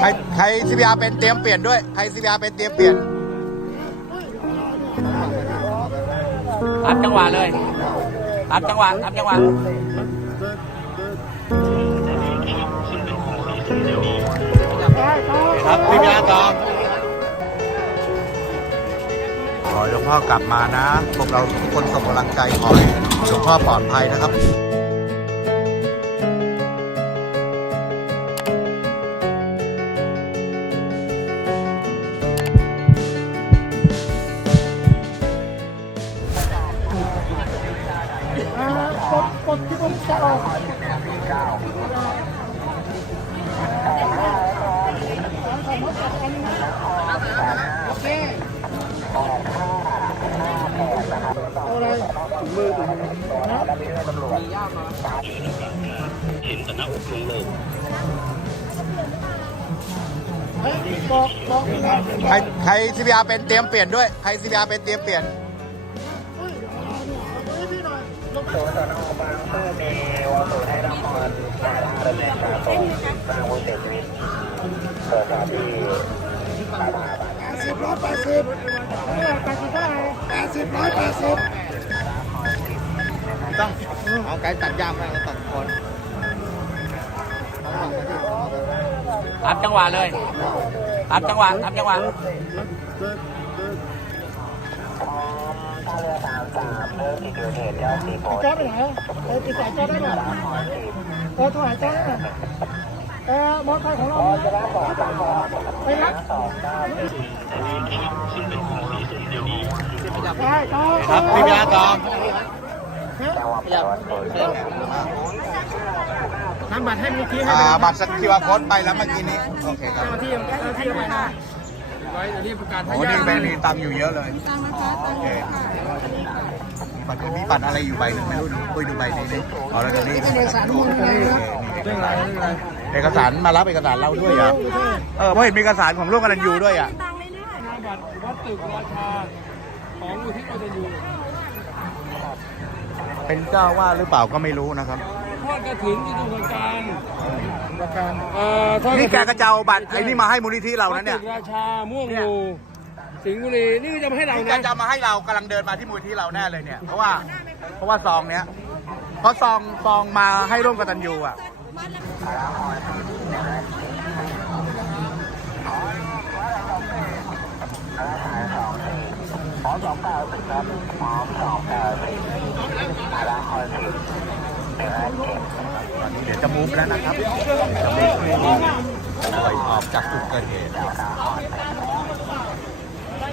ใครใคร CPR เป็นเตรียมเปลี่ยนด้วย ใคร CPR เป็นเตรียมเปลี่ยนตามจังหวะเลยตามจังหวะตามจังหวะครับ CPR ต่อขอหลวงพ่อกลับมานะ พวกเราทุกคนส่งกำลังใจขอให้หลวงพ่อปลอดภัยนะครับ ดที่ผมจะออกเอาอะไรถุงมือถุงมือนะเฮ้ยบอกบอกใครใคร CPR เป็นเตรียมเปลี่ยนด้วย ใคร CPR เป็นเตรียมเปลี่ยน ลงไปแปดสิบร้อยแปดสิบเท่าไหร่แปดสิบเท่าไหร่แปดสิบร้อยแปดสิบต้องเอาไกด์ตัดยางไปตัดคนตามจังหวะเลยตามจังหวะตามจังหวะ จอดไปไหนเออติดสายจอดได้ไหมเออถอยจอดได้ไหมเออมอเตอร์ไซค์ของเราไปรับได้ต่อครับ CPR ต่อทำบัตรให้มูลที่ให้อ่าบัตรสกิลโค้ดไปแล้วเมื่อกี้นี้ โอเคครับที่เจ้ที่ยังไม่ได้ไว้เดี๋ยวรีบประกาศโอ้นี่เป็นมีตังอยู่เยอะเลยโอเคมี บัตรมีบัตรอะไรอยู่ใบหนึ่งไม่รู้ดูคุยดูใบนี้ดิอ๋อแล้วเดี๋ยวนี้เอกสารมูลอะไรนะเรื่องอะไรเรื่องอะไรเอกสารมารับเอกสารเราด้วยอะเออเพราะเห็นมีเอกสารของร่วมกันอยู่ด้วยอะบัตรวัดตึกราชาของอยู่ที่เราจะอยู่เป็นเจ้าว่าหรือเปล่าก็ไม่รู้นะครับทอดกระถิ่นที่ดูเหมือนกันประกันเอ่อทอดนี่แกกระเจ้าบัตรไอ้นี่มาให้มูลนิธิเราวันะดเนี่ตึยกราชาม่วงงู สิงห์บุรีนี่ก็จะมาให้เรานี่แกนะ จะมาให้เรากำลังเดินมาที่มูลนิธิเราแน่เลยเนี่ย เพราะว่าเพราะว่าซองเนี้ยเพราะซองซองมาให้ร่วมกตันยูอะ ตอนนี้เดี๋ยวจะมูฟแล้วนะครับจะมูฟให้ผู้ป่วยออกจากจุดเกิดเหตุ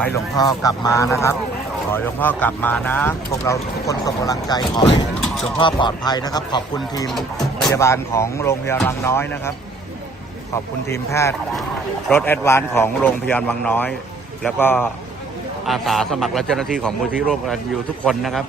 ให้หลวงพ่อกลับมานะครับ ขอหลวงพ่อกลับมานะ พวกเราทุกคนส่งกำลังใจขอให้หลวงพ่อปลอดภัยนะครับ ขอบคุณทีมพยาบาลของโรงพยาบาลวังน้อยนะครับ ขอบคุณทีมแพทย์รถแอดวานของโรงพยาบาลวังน้อย แล้วก็อาสาสมัครและเจ้าหน้าที่ของมูลที่ร่วมกันอยู่ทุกคนนะครับ